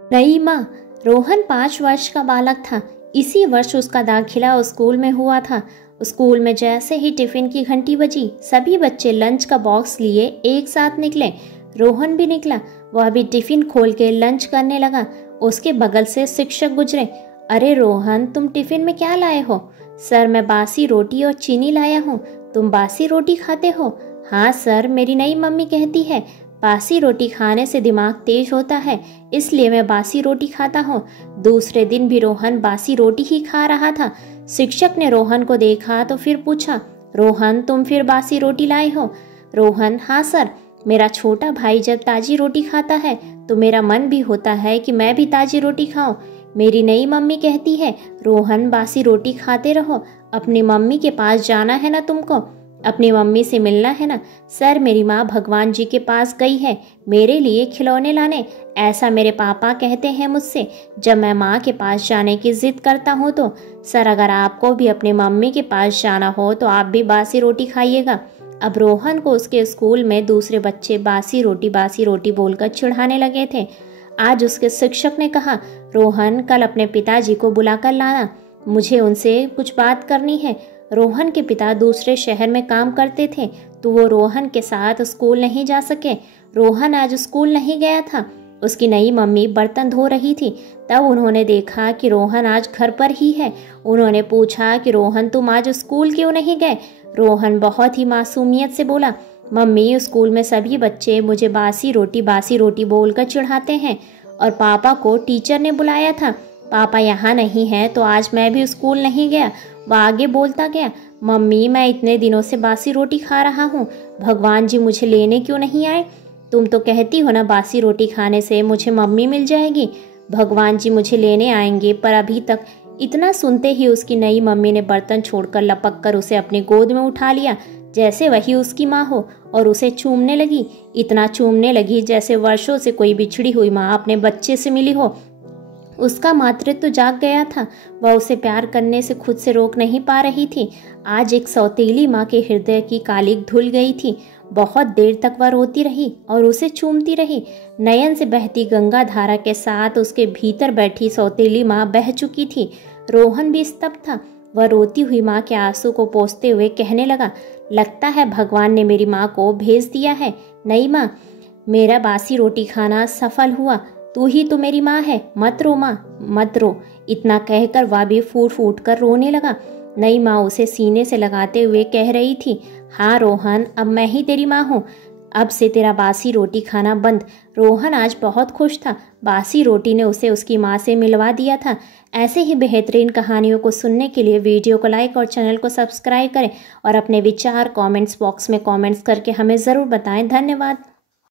नई माँ। रोहन 5 वर्ष का बालक था। इसी वर्ष उसका दाखिला स्कूल में हुआ था। स्कूल में जैसे ही टिफिन की घंटी बजी, सभी बच्चे लंच का बॉक्स लिए एक साथ निकले। रोहन भी निकला। वह भी टिफिन खोल के लंच करने लगा। उसके बगल से शिक्षक गुजरे। अरे रोहन, तुम टिफिन में क्या लाए हो? सर, मैं बासी रोटी और चीनी लाया हूँ। तुम बासी रोटी खाते हो? हाँ सर, मेरी नई मम्मी कहती है बासी रोटी खाने से दिमाग तेज होता है, इसलिए मैं बासी रोटी खाता हूँ। दूसरे दिन भी रोहन बासी रोटी ही खा रहा था। शिक्षक ने रोहन को देखा तो फिर पूछा, रोहन, तुम फिर बासी रोटी लाए हो? रोहन, हाँ सर, मेरा छोटा भाई जब ताजी रोटी खाता है तो मेरा मन भी होता है कि मैं भी ताजी रोटी खाऊं। मेरी नई मम्मी कहती है, रोहन बासी रोटी खाते रहो, अपनी मम्मी के पास जाना है ना तुमको, अपनी मम्मी से मिलना है ना। सर, मेरी माँ भगवान जी के पास गई है मेरे लिए खिलौने लाने, ऐसा मेरे पापा कहते हैं मुझसे जब मैं माँ के पास जाने की जिद करता हूँ तो। सर, अगर आपको भी अपनी मम्मी के पास जाना हो तो आप भी बासी रोटी खाइएगा। अब रोहन को उसके स्कूल में दूसरे बच्चे बासी रोटी बोलकर चिढ़ाने लगे थे। आज उसके शिक्षक ने कहा, रोहन, कल अपने पिताजी को बुलाकर लाना, मुझे उनसे कुछ बात करनी है। रोहन के पिता दूसरे शहर में काम करते थे तो वो रोहन के साथ स्कूल नहीं जा सके। रोहन आज स्कूल नहीं गया था। उसकी नई मम्मी बर्तन धो रही थी। तब उन्होंने देखा कि रोहन आज घर पर ही है। उन्होंने पूछा कि रोहन, तुम आज स्कूल क्यों नहीं गए? रोहन बहुत ही मासूमियत से बोला, मम्मी, स्कूल में सभी बच्चे मुझे बासी रोटी बोलकर चिढ़ाते हैं और पापा को टीचर ने बुलाया था। पापा यहाँ नहीं है तो आज मैं भी स्कूल नहीं गया। वह आगे बोलता गया, मम्मी, मैं इतने दिनों से बासी रोटी खा रहा हूँ, भगवान जी मुझे लेने क्यों नहीं आए? तुम तो कहती हो ना बासी रोटी खाने से मुझे मम्मी मिल जाएगी, भगवान जी मुझे लेने आएंगे। पर अभी तक। इतना सुनते ही उसकी नई मम्मी ने बर्तन छोड़कर लपक कर उसे अपनी गोद में उठा लिया, जैसे वही उसकी माँ हो, और उसे चूमने लगी। इतना चूमने लगी जैसे वर्षों से कोई बिछड़ी हुई माँ अपने बच्चे से मिली हो। उसका मातृत्व तो जाग गया था। वह उसे प्यार करने से खुद से रोक नहीं पा रही थी। आज एक सौतेली माँ के हृदय की कालिक धुल गई थी। बहुत देर तक वह रोती रही और उसे चूमती रही। नयन से बहती गंगा धारा के साथ उसके भीतर बैठी सौतेली माँ बह चुकी थी। रोहन भी स्तब्ध था। वह रोती हुई माँ के आंसू को पोंछते हुए कहने लगा, लगता है भगवान ने मेरी माँ को भेज दिया है। नई माँ, मेरा बासी रोटी खाना सफल हुआ। तू ही तो मेरी माँ है, मत रो माँ, मत रो। इतना कहकर वह भी फूट फूट कर रोने लगा। नई माँ उसे सीने से लगाते हुए कह रही थी, हाँ रोहन, अब मैं ही तेरी माँ हूँ। अब से तेरा बासी रोटी खाना बंद। रोहन आज बहुत खुश था। बासी रोटी ने उसे उसकी माँ से मिलवा दिया था। ऐसे ही बेहतरीन कहानियों को सुनने के लिए वीडियो को लाइक और चैनल को सब्सक्राइब करें और अपने विचार कमेंट्स बॉक्स में कमेंट्स करके हमें ज़रूर बताएं। धन्यवाद।